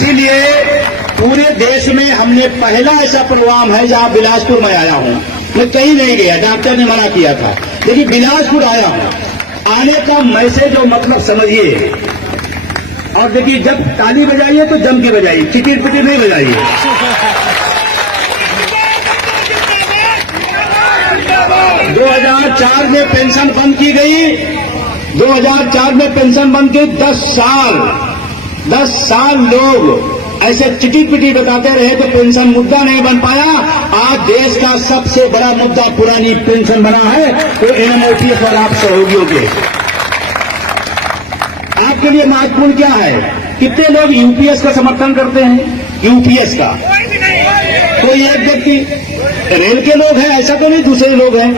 इसीलिए पूरे देश में हमने पहला ऐसा प्रोग्राम है जहां बिलासपुर में आया हूं। मैं कहीं नहीं गया, डॉक्टर ने मना किया था, लेकिन बिलासपुर आया हूं। आने का मैसेज और मतलब समझिए। और देखिए, जब ताली बजाइए तो जम के बजाइए, चिटिर पिटिर नहीं बजाइए। 2004 में पेंशन बंद की गई। 2004 में पेंशन बंद की 10 साल लोग ऐसे चिटी पिटी बताते रहे तो पेंशन मुद्दा नहीं बन पाया। आज देश का सबसे बड़ा मुद्दा पुरानी पेंशन बना है, तो एनएमओपीएस और आप सहयोगियों के आपके लिए महत्वपूर्ण क्या है? कितने लोग यूपीएस का समर्थन करते हैं? यूपीएस का कोई एक व्यक्ति, रेल के लोग हैं, ऐसा तो नहीं दूसरे लोग हैं?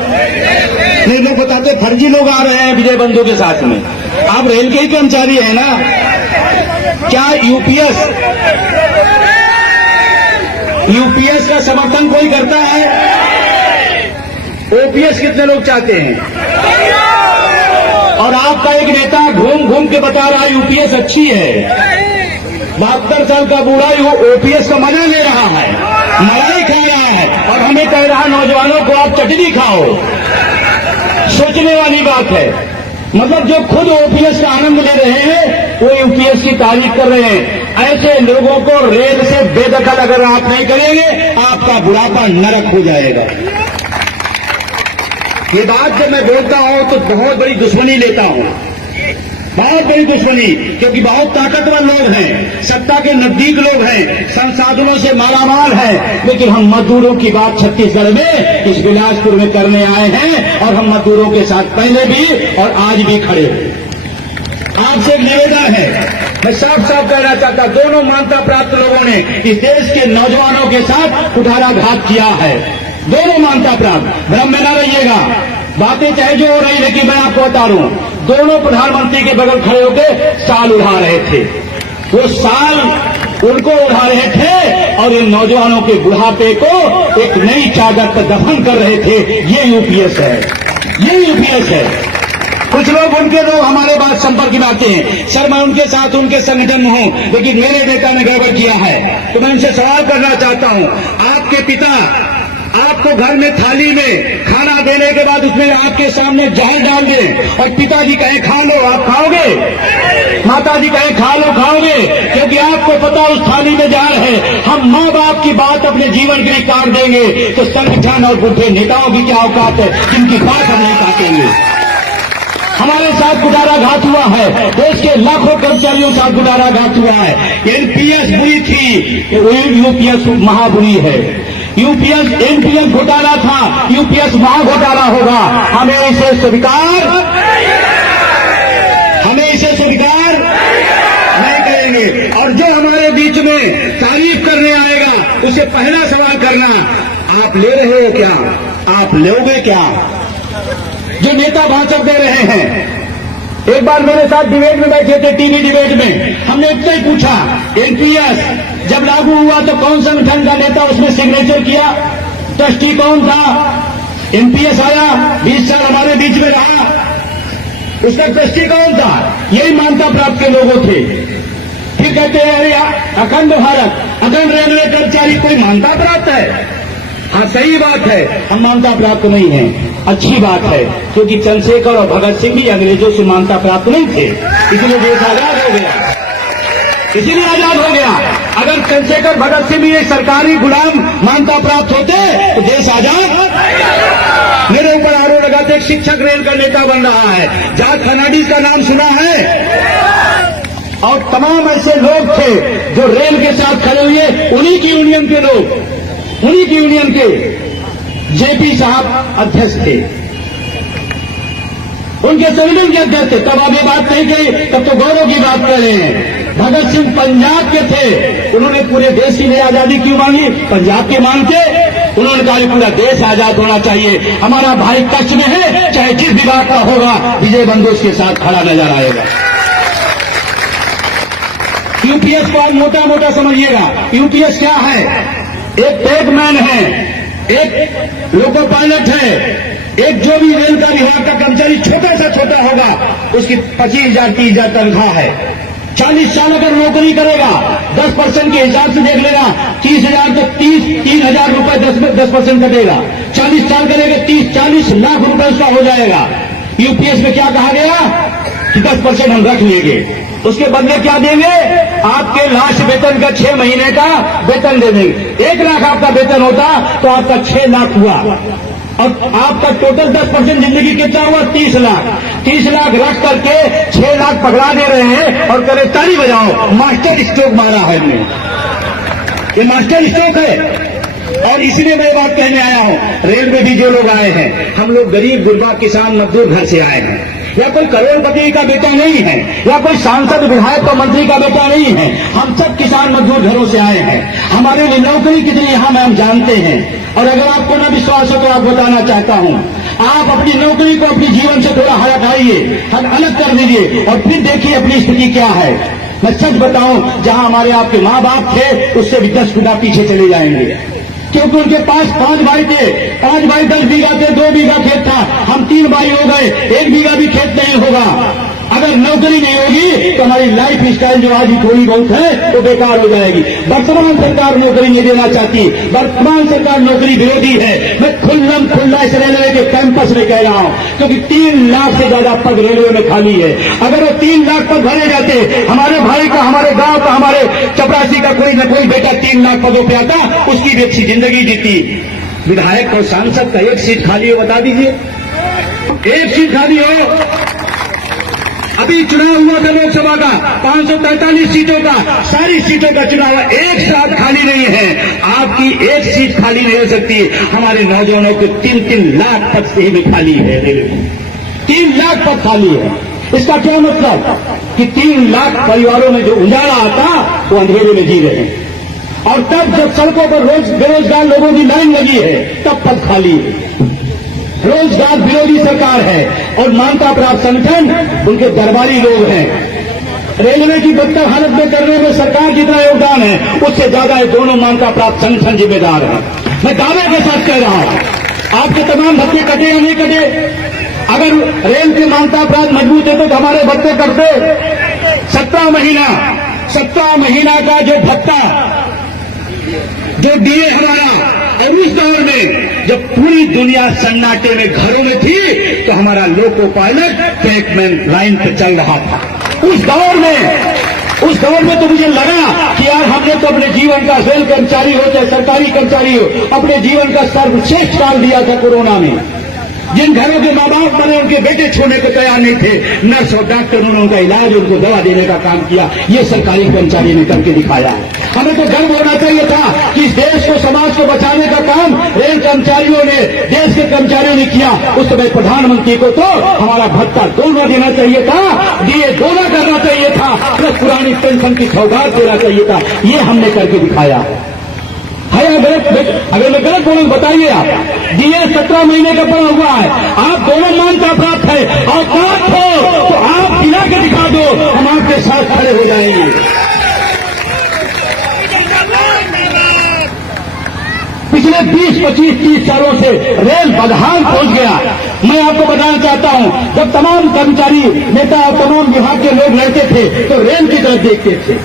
नहीं, लोग बताते फर्जी लोग आ रहे हैं विजय बंधु के साथ में। आप रेल के ही कर्मचारी हैं ना? क्या यूपीएस का समर्थन कोई करता है? ओपीएस कितने लोग चाहते हैं? और आपका एक नेता घूम घूम के बता रहा है यूपीएस अच्छी है। 72 साल का बूढ़ा ओपीएस का मजा ले रहा है, मलाई खा रहा है, और हमें कह रहा नौजवानों को आप चटनी खाओ। सोचने वाली बात है। मतलब जो खुद ओपीएस का आनंद ले रहे हैं वो यूपीएस की तारीफ कर रहे हैं। ऐसे लोगों को रेल से बेदखल अगर आप नहीं करेंगे, आपका बुढ़ापा नरक हो जाएगा। ये बात जब मैं बोलता हूं तो बहुत बड़ी दुश्मनी लेता हूं, बहुत बड़ी दुश्मनी, क्योंकि बहुत ताकतवर लोग हैं, सत्ता के नजदीक लोग हैं, संसाधनों से मालामाल हैं, लेकिन हम मजदूरों की बात छत्तीसगढ़ में इस बिलासपुर में करने आए हैं, और हम मजदूरों के साथ पहले भी और आज भी खड़े हैं। आपसे एक निवेदन है, मैं साफ साफ कहना चाहता, दोनों मान्यता प्राप्त लोगों ने इस देश के नौजवानों के साथ कुठाराघात किया है। दोनों मान्यता प्राप्त, भ्रम में न रहिएगा। बातें चाहे जो हो रही, लेकिन मैं आपको बता रहा हूं, दोनों प्रधानमंत्री के बगल खड़े होकर साल उड़ा रहे थे। वो साल उनको उड़ा रहे थे और इन नौजवानों के बुढ़ापे को एक नई चादर पर दफन कर रहे थे। ये यूपीएस है, ये यूपीएस है। कुछ लोग उनके लोग हमारे बात संपर्क में आते हैं, सर मैं उनके साथ उनके संगठन में हूं, लेकिन मेरे बेटा ने गड़बड़ किया है। तो मैं उनसे सवाल करना चाहता हूं, आपके पिता आपको घर में थाली में खाना देने के बाद उसमें आपके सामने जहर डाल दें और पिताजी कहें खा लो, आप खाओगे? माताजी कहें खा लो, खाओगे? क्योंकि आपको पता उस थाली में जहर है। हम माँ बाप की बात अपने जीवन के लिए काट देंगे, तो संगठन और बुढ़े नेताओं की क्या औकात है जिनकी बात हम नहीं काटेंगे। हमारे साथ कुठाराघात हुआ है, देश के लाखों कर्मचारियों के साथ कुठाराघात हुआ है। एनपीएस बुरी थी, यूपीएस महाबुरी है। यूपीएस एनपीएस घोटाला था, यूपीएस महाघोटाला होगा। हमें इसे स्वीकार नहीं करेंगे। और जो हमारे बीच में तारीफ करने आएगा उसे पहला सवाल करना, आप ले रहे हो क्या? आप लोगे क्या? जो नेता भाषण दे रहे हैं, एक बार मेरे साथ डिबेट में बैठे थे, टीवी डिबेट में, हमने इतना ही पूछा, एनपीएस जब लागू हुआ तो कौन संगठन का नेता उसमें सिग्नेचर किया? ट्रस्टी कौन था? एनपीएस आया, 20 साल हमारे बीच में रहा, उसका ट्रस्टी कौन था? यही मान्यता प्राप्त के लोगों थे। फिर कहते हैं अरे अखंड भारत, अखंड रेलवे कर्मचारी कोई मान्यता प्राप्त है? हाँ सही बात है, हम मान्यता प्राप्त नहीं है, अच्छी बात है, क्योंकि चंद्रशेखर और भगत सिंह भी अंग्रेजों से मान्यता प्राप्त नहीं थे, इसलिए देश आजाद हो गया, इसीलिए आजाद हो गया। अगर चंद्रशेखर भगत सिंह भी एक सरकारी गुलाम मान्यता प्राप्त होते तो देश आजाद। मेरे ऊपर आरोप लगाते एक शिक्षक रेल का नेता बन रहा है, जॉर्ज फर्नांडिस का नाम सुना है? और तमाम ऐसे लोग थे जो रेल के साथ खड़े हुए, उन्हीं की यूनियन के लोग, उन्हीं की यूनियन के जेपी साहब अध्यक्ष थे, उनके संगठन के अध्यक्ष थे। तब आप ये बात नहीं कही, तब तो गौरव की बात कर रहे हैं। भगत सिंह पंजाब के थे, उन्होंने पूरे देश की लिए आजादी क्यों मांगी? पंजाब के मांग के उन्होंने कहा पूरा देश आजाद होना चाहिए, हमारा भाई कच्छ में है, चाहे जिस भी बात का होगा विजय बंधु उसके साथ खड़ा नजर आएगा। यूपीएस को आप मोटा मोटा समझिएगा। यूपीएस क्या है? एक टैगमैन है, एक लोको पायलट है, एक जो भी रेल का विभाग का कर्मचारी छोटा सा छोटा होगा उसकी 25,000 30,000 तनख्वाह है, 40 साल अगर नौकरी करेगा 10% के हिसाब से देख लेगा 30,000 तो 3,000 रुपए 10% कटेगा। 40 साल करेगा 30-40 लाख रुपए उसका हो जाएगा। यूपीएस में क्या कहा गया कि 10% हम रख लेंगे, उसके बदले क्या देंगे? आपके लास्ट वेतन का 6 महीने का वेतन दे देंगे। 1 लाख आपका वेतन होता तो आपका 6 लाख हुआ और आपका टोटल 10% जिंदगी कितना हुआ? 30 लाख। 30 लाख रख करके 6 लाख पकड़ा दे रहे हैं और करे ताली बजाओ, मास्टर स्ट्रोक मारा है हमने। ये मास्टर स्ट्रोक है। और इसलिए मैं बात कहने आया हूं, रेल में भी जो लोग आए हैं, हम लोग गरीब गुरबा किसान मजदूर घर से आए हैं, या कोई करोड़पति का बेटा नहीं है, या कोई सांसद विधायक और मंत्री का बेटा नहीं है। हम सब किसान मजदूर घरों से आए हैं। हमारे लिए नौकरी कितनी अहम है हम जानते हैं। और अगर आपको न विश्वास हो तो आप बताना चाहता हूं, आप अपनी नौकरी को अपने जीवन से थोड़ा हटाइए, अलग कर दीजिए और फिर देखिए अपनी स्थिति क्या है। मैं सच बताऊं, जहां हमारे आपके माँ बाप थे उससे भी 10 गुना पीछे चले जाएंगे, क्योंकि उनके पास 5 भाई थे, 5 भाई 10 बीघा थे, 2 बीघा खेत था। हम 3 भाई हो गए, 1 बीघा भी खेत नहीं होगा। अगर नौकरी नहीं होगी तो हमारी लाइफ स्टाइल जो आज भी थोड़ी बहुत है वो बेकार हो जाएगी। वर्तमान सरकार नौकरी नहीं देना चाहती, वर्तमान सरकार नौकरी विरोधी है। मैं खुल्ला इस रेलवे के कैंपस में कह रहा हूं, क्योंकि 3 लाख से ज्यादा पद रेलवे में खाली है। अगर वो 3 लाख पद भरे जाते, हमारे भाई का, हमारे गांव का, हमारे चपरासी का कोई न कोई बेटा 3 लाख पदों पे आता, उसकी भी अच्छी जिंदगी जीती। विधायक और सांसद का 1 सीट खाली हो, बता दीजिए, 1 सीट खाली हो। अभी चुनाव हुआ था लोकसभा का 543 सीटों का, सारी सीटों का चुनाव, एक साथ खाली नहीं है। आपकी 1 सीट खाली नहीं हो सकती। हमारे नौजवानों के 3-3 लाख पद से भी खाली है, 3 लाख पद खाली है। इसका क्या मतलब कि 3 लाख परिवारों में जो उजाला आता वो अंधेरे में जी रहे हैं। और तब जब सड़कों पर रोज बेरोजगार लोगों की लाइन लगी है तब पद खाली है। रोजगार विरोधी सरकार है और मान्यता प्राप्त संगठन उनके दरबारी लोग हैं। रेलवे की बदतर हालत में करने में सरकार जितना योगदान है उससे ज्यादा ये दोनों मान्यता प्राप्त संगठन जिम्मेदार हैं। मैं दावे के साथ कह रहा हूं, आपके तमाम भत्ते कटे या नहीं कटे? अगर रेल की मान्यता प्राप्त मजबूत है तो हमारे भत्ते कटते। 17 महीना का जो भत्ता, जो डीए हमारा, और उस दौर में जब पूरी दुनिया सन्नाटे में घरों में थी तो हमारा लोको पायलट ट्रैकमैन लाइन पर चल रहा था। उस दौर में तो मुझे लगा कि यार हमने तो अपने जीवन का, रेल कर्मचारी हो चाहे सरकारी कर्मचारी हो, अपने जीवन का सर्वश्रेष्ठ काल दिया था कोरोना में। जिन घरों के माँ बाप बने उनके बेटे छोड़ने को तैयार नहीं थे, नर्स और डॉक्टर उन्होंने उनका इलाज, उनको दवा देने का काम किया। ये सरकारी कर्मचारी ने करके दिखाया है। हमें तो गर्व होना चाहिए था कि इस देश को, समाज को बचाने का काम रेल कर्मचारियों ने, देश के कर्मचारियों ने किया। उस समय प्रधानमंत्री को तो हमारा भत्ता 2 देना चाहिए था, डीए 2 करना चाहिए था, प्लस पुरानी पेंशन की सौगात देना चाहिए था। ये हमने करके दिखाया है। अगर मैं गलत बोलूं बताइए आप। डीए 17 महीने का पड़ा हुआ है, आप दोनों मान्यता प्राप्त है और बात हो तो आप दिला के दिखा दो, हम आपके साथ खड़े हो जाएंगे। पिछले 20, 25, 30 सालों से रेल बदहाल पहुंच गया। मैं आपको बताना चाहता हूं, जब तमाम कर्मचारी नेता और तमाम विभाग के लोग लड़ते थे तो रेल की तरफ देखते थे।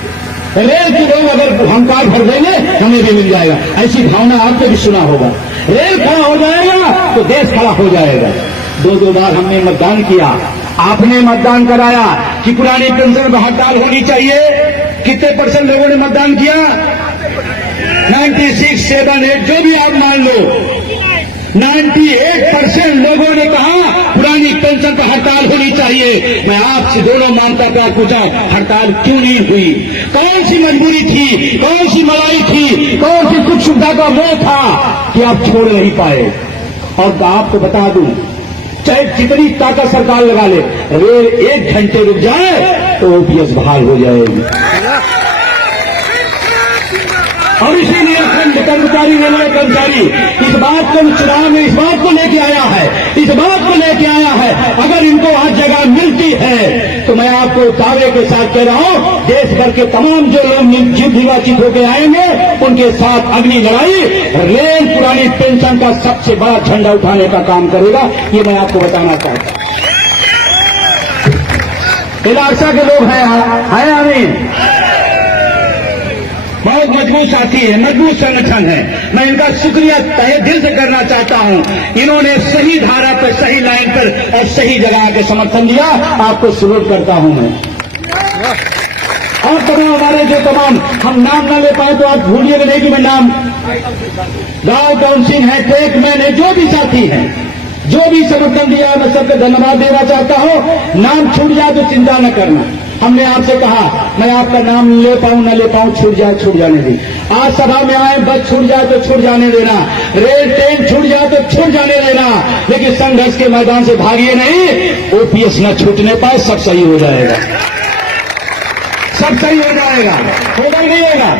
रेल के लोग अगर हम कार्ड भर देंगे हमें भी मिल जाएगा, ऐसी भावना आपने भी सुना होगा। रेल खड़ा हो जाएगा तो देश खड़ा हो जाएगा। 2 बार हमने मतदान किया, आपने मतदान कराया कि पुरानी पेंशन पर हड़ताल होनी चाहिए। कितने % लोगों ने मतदान किया? 96, 7, 8 जो भी आप मान लो, 98% लोगों ने कहा पुरानी पेंशन पर हड़ताल होनी चाहिए। मैं आपसे दोनों मान्यता प्राप्त पूछा, हड़ताल क्यों नहीं हुई? कौन सी मजबूरी थी, कौन सी मलाई थी, कौन सी सुख सुविधा का मोह था कि आप छोड़ नहीं पाए? और आपको बता दूं, चाहे जितनी ताकत सरकार लगा ले, रेल 1 घंटे रुक जाए तो ओपीएस बहाल हो जाएगी। और इसीलिए अखंड कर्मचारी, रेलवे कर्मचारी इस बात को चुनाव में इस बात को लेके आया है, अगर इनको आज जगह मिलती है तो मैं आपको दावे के साथ कह रहा हूं, देश भर के तमाम जो लोग निर्वाचित होकर आएंगे उनके साथ अगली लड़ाई रेल पुरानी पेंशन का सबसे बड़ा झंडा उठाने का काम करेगा। ये मैं आपको बताना चाहता हूं। इलाका के लोग हैं यहाँ, है आमीन। बहुत मजबूत साथी है, मजबूत संगठन है। मैं इनका शुक्रिया तहे दिल से करना चाहता हूं। इन्होंने सही धारा पर, सही लाइन पर और सही जगह के समर्थन दिया। आपको सलूट करता हूं मैं। और तमाम हमारे जो तमाम हम नाम ना ले पाए तो आप भूलिएगा नहीं कि मैं नाम गांव काउंसिल है, ट्रेकमैन है, जो भी साथी हैं, जो भी समर्थन दिया, मैं सबको धन्यवाद देना चाहता हूं। नाम छूट जाए तो चिंता न करना। हमने आपसे कहा मैं आपका नाम ले पाऊं न ले पाऊं, छूट जाए छूट जाने दी। आज सभा में आए, बस छूट जाए तो छूट जाने देना, रेल ट्रेन छूट जाए तो छूट जाने देना, लेकिन संघर्ष के मैदान से भागिए नहीं। ओपीएस न छूटने पाए, सब सही हो जाएगा, सब सही हो जाएगा, होगा नहीं होगा।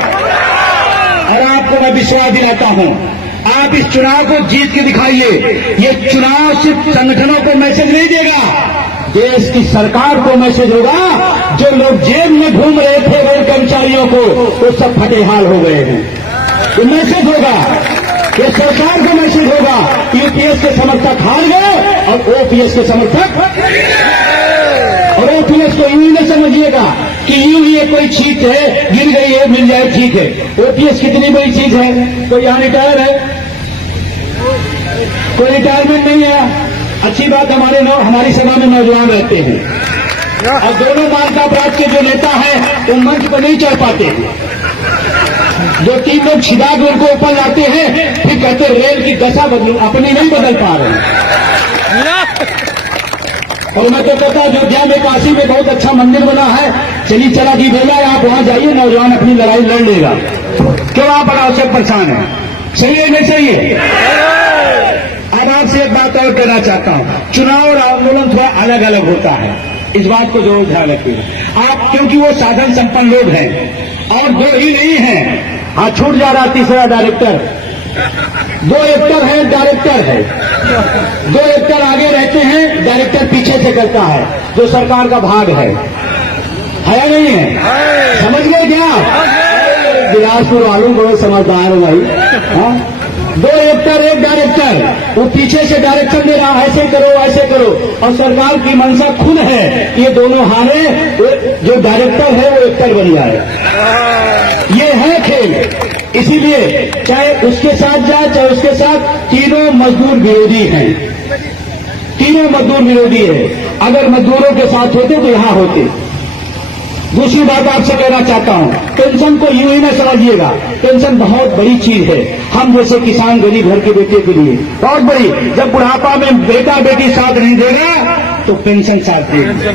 और आपको मैं विश्वास दिलाता हूं, आप इस चुनाव को जीत के दिखाइए। ये चुनाव सिर्फ संगठनों को मैसेज नहीं देगा, देश की सरकार को मैसेज होगा। जो लोग जेल में घूम रहे थे रेल कर्मचारियों को, वो सब फटेहाल हो गए हैं। ये मैसेज होगा, ये सरकार को मैसेज होगा। यूपीएस के समर्थक हार गए और ओपीएस के समर्थक, और ओपीएस को यूं न समझिएगा कि यूं ये कोई चीज है, गिर गई है मिल जाए ठीक है। ओपीएस कितनी बड़ी चीज है। कोई यहां रिटायर है, कोई रिटायरमेंट नहीं है। अच्छी बात, हमारी सभा में नौजवान रहते हैं और दोनों मार्का अपराध के जो नेता हैं वो मंच पर नहीं चढ़ पाते हैं। 2-3 लोग छिदा के उनको ऊपर लाते हैं, फिर कहते रेल की दशा बदलू, अपनी नहीं बदल पा रहे हैं। और मैं तो कहता हूं अयोध्या में, काशी में बहुत अच्छा मंदिर बना है, चली चला जी बोला आप वहां जाइए, नौजवान अपनी लड़ाई लड़ लेगा। क्यों आप अनावश्यक परेशान है? सही है नहीं सही है? अब आपसे एक बात और कहना चाहता हूं, चुनाव और आंदोलन थोड़ा अलग अलग होता है, इस बात को जरूर ध्यान रखिएगा आप, क्योंकि वो साधन संपन्न लोग हैं और 2 ही नहीं हैं। हाँ, छूट जा रहा तीसरा डायरेक्टर, 2 एक्टर है, डायरेक्टर है, 2 एक्टर आगे रहते हैं, डायरेक्टर पीछे से करता है, जो सरकार का भाग है या नहीं है? समझ गए क्या? बिलासपुर वालों बहुत समझदार हो भाई। हाँ, 2 एक्टर 1 डायरेक्टर, वो पीछे से डायरेक्शन दे रहा, ऐसे करो ऐसे करो, और सरकार की मंशा खुद है ये दोनों हारे, जो डायरेक्टर है वो एक्टर बन जाए। ये है खेल। इसीलिए चाहे उसके साथ जाए चाहे उसके साथ, तीनों मजदूर विरोधी हैं, तीनों मजदूर विरोधी है। अगर मजदूरों के साथ होते तो यहां होते। दूसरी बात आपसे कहना चाहता हूं, पेंशन को यूं ही न समझिएगा, पेंशन बहुत बड़ी चीज है। हम जैसे किसान गरीब घर के बेटे के लिए बहुत बड़ी। जब बुढ़ापा में बेटा बेटी साथ नहीं देगा तो पेंशन साथ देगी।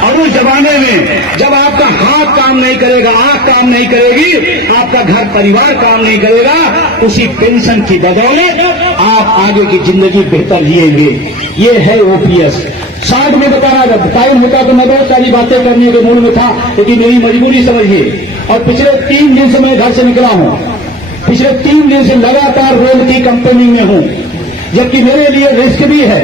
और उस जमाने में जब आपका हाथ काम नहीं करेगा, आंख काम नहीं करेगी, आपका घर परिवार काम नहीं करेगा, उसी पेंशन की बदौलत आप आगे की जिंदगी बेहतर जिएंगे। ये है ओपीएस। 60 में बताना, टाइम होता तो मैं बहुत सारी बातें करने के मूड में था, लेकिन मेरी मजबूरी समझिए। और पिछले 3 दिन से मैं घर से निकला हूं, पिछले 3 दिन से लगातार रेल की कंपनी में हूं, जबकि मेरे लिए रिस्क भी है।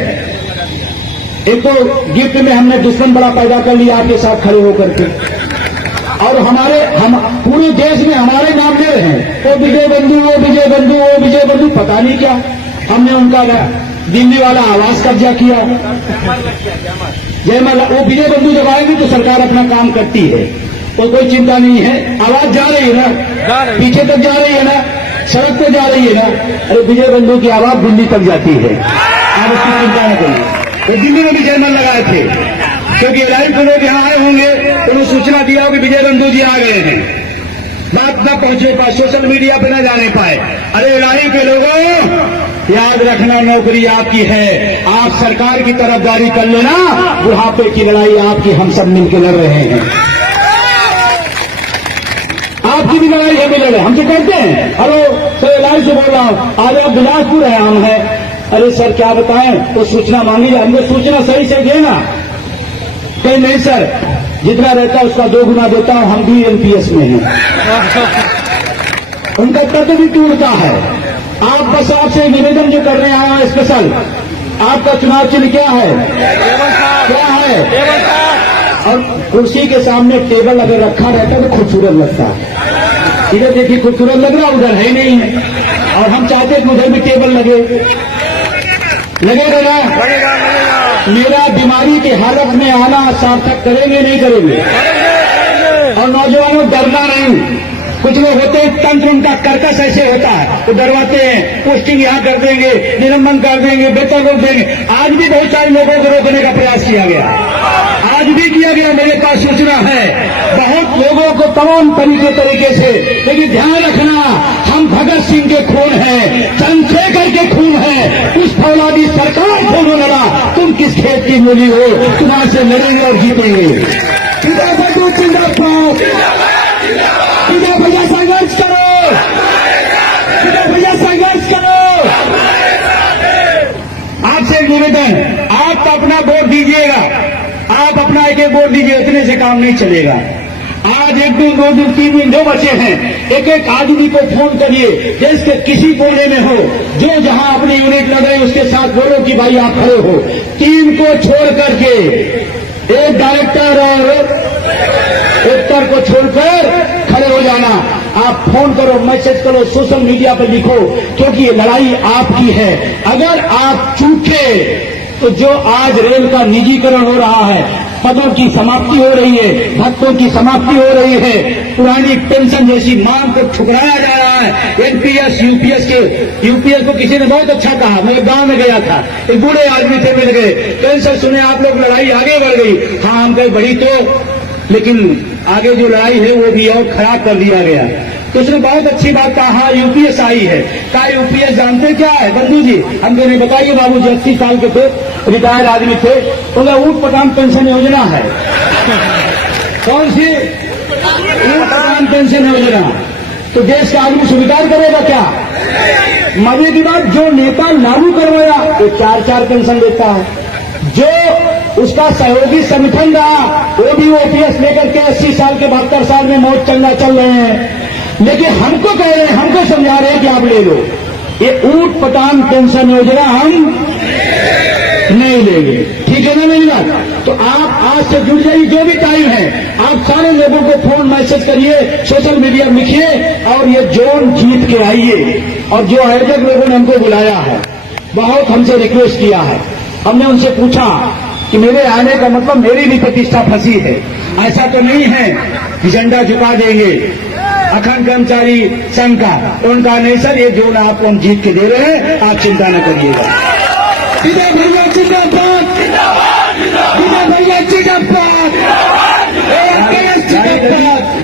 एक तो गिफ्ट में हमने दुश्मन बड़ा पैदा कर लिया आपके साथ खड़े होकर के, और हम पूरे देश में हमारे नाम ले रहे हैं, वो विजय बंधु, वो विजय बंधु, वो विजय बंधु, पता नहीं क्या। हमने उनका दिल्ली वाला आवास कब्जा किया, जयमाला। वो विजय बंधु जब आएगी तो सरकार अपना काम करती है, तो कोई चिंता नहीं है। आवाज जा रही है ना, पीछे तक जा रही है ना, सड़क पे जा रही है ना। अरे विजय बंधु की आवाज दिल्ली तक जाती है, आप उसकी चिंता न करिए। तो दिल्ली में भी जयमाल लगाए थे, क्योंकि लाइव लोग यहाँ आए होंगे तो उन्होंने सूचना दिया कि विजय बंधु जी आ गए हैं। बात न पहुंचे पाए, सोशल मीडिया पे न जाने पाए। अरे लाइव के लोगों, याद रखना नौकरी आपकी है, आप सरकार की तरफदारी कर लेना, बुढ़ापे की लड़ाई आपकी हम सब मिलकर लड़ रहे हैं। आपकी भी लड़ाई है, लड़ रहे हमसे करते हैं। हेलो सर, लाइव से बोल रहा हूं, आज आप बिलासपुर है, हम है। अरे सर क्या बताएं, वो सूचना मांगी जाए, हमको सूचना सही से देना। कहीं नहीं सर, जितना रहता है उसका 2 गुना देता हूं, हम भी एनपीएस में हैं। उनका कद भी टूटता है। आप बस आपसे निवेदन जो कर रहे हैं स्पेशल, आपका चुनाव चिन्ह क्या है? क्या है? और कुर्सी के सामने टेबल अगर रखा रहता है तो खूबसूरत लगता है। इधर देखिए खूबसूरत लग रहा, उधर है नहीं है। और हम चाहते हैं कि उधर भी टेबल लगेगा ना? मेरा बीमारी की हालत में आना सार्थक करेंगे नहीं करेंगे? और नौजवानों डरना नहीं। कुछ लोग होते हैं तंत्र उनका कर्कश ऐसे होता है, वो डरवाते हैं, पोस्टिंग यहाँ कर देंगे, निलंबन कर देंगे, वेतन रोक देंगे। आज भी बहुत सारे लोगों को रोकने का प्रयास किया गया, आज भी किया गया, मेरे पास सूचना है बहुत लोगों को तमाम तरीके से। लेकिन ध्यान रखना, हम भगत सिंह के खून हैं, चंद्रशेखर के खून है, उस फौलादी सरकार खून लड़ा। तुम किस खेत की मूली हो? तुम्हारे से लड़ेंगे और जीतेंगे। भैया संघर्ष करो, भैया संघर्ष करो। आपसे एक निवेदन, आप अपना वोट दीजिएगा, आप अपना एक वोट दीजिए, इतने से काम नहीं चलेगा। आज 1 दिन 2 दिन 3 दिन जो बचे हैं, एक आदमी को फोन करिए, देश के किसी कोने में हो, जो जहां अपनी यूनिट लगाए उसके साथ बोलो कि भाई आप खड़े हो। टीम को छोड़ करके, एक डायरेक्टर और एक्टर को छोड़कर खड़े हो जाना। आप फोन करो, मैसेज करो, सोशल मीडिया पर लिखो, क्योंकि ये लड़ाई आपकी है। अगर आप चूके तो जो आज रेल का निजीकरण हो रहा है, पदों की समाप्ति हो रही है, भक्तों की समाप्ति हो रही है, पुरानी पेंशन जैसी मांग को ठुकराया जा रहा है। एनपीएस यूपीएस को किसी ने बहुत अच्छा कहा। मैं गांव में गया था, एक बूढ़े आदमी थे, मिल गए, पेंशन सुने आप लोग, लड़ाई आगे बढ़ गई। हाँ, हम कहीं बढ़ी तो, लेकिन आगे जो लड़ाई है वो भी और खराब कर दिया गया। तो उसने बहुत अच्छी बात कहा, यूपीएस आई है। कहा यूपीएस जानते क्या है बंधु जी? हम कहने बताइए। बाबू जी 80 साल के थे, रिटायर्ड आदमी थे। बोले ऊट पटांग पेंशन योजना है। कौन सी? ऊट पटांग पेंशन योजना। तो देश का आदमी स्वीकार करेगा क्या? मजे की बात, जो नेता लागू करवाया वो 4-4 पेंशन देता है, जो उसका सहयोगी संगठन रहा वो भी ओपीएस लेकर के 80 साल के 72 साल में मौत चल रहे हैं। लेकिन हमको कह रहे हैं, हमको समझा रहे हैं कि आप ले लो। ये ऊट पटांग पेंशन योजना हम नहीं लेंगे, ठीक है ना मेरी बात? तो आप आज से जुड़ जाइए, जो भी टाइम है, आप सारे लोगों को फोन मैसेज करिए, सोशल मीडिया लिखिए और ये जोन जीत के आइए। और जो आयोजक लोगों ने हमको बुलाया है, बहुत हमसे रिक्वेस्ट किया है, हमने उनसे पूछा कि मेरे आने का मतलब मेरी भी प्रतिष्ठा फंसी है। ऐसा तो नहीं है कि झंडा झुका देंगे अखंड कर्मचारी संघ का। उनका नहीं सर, ये जोन आपको हम जीत के दे रहे हैं, आप चिंता न करिएगा। भैया जिंदाबाद, भैया जिंदाबाद।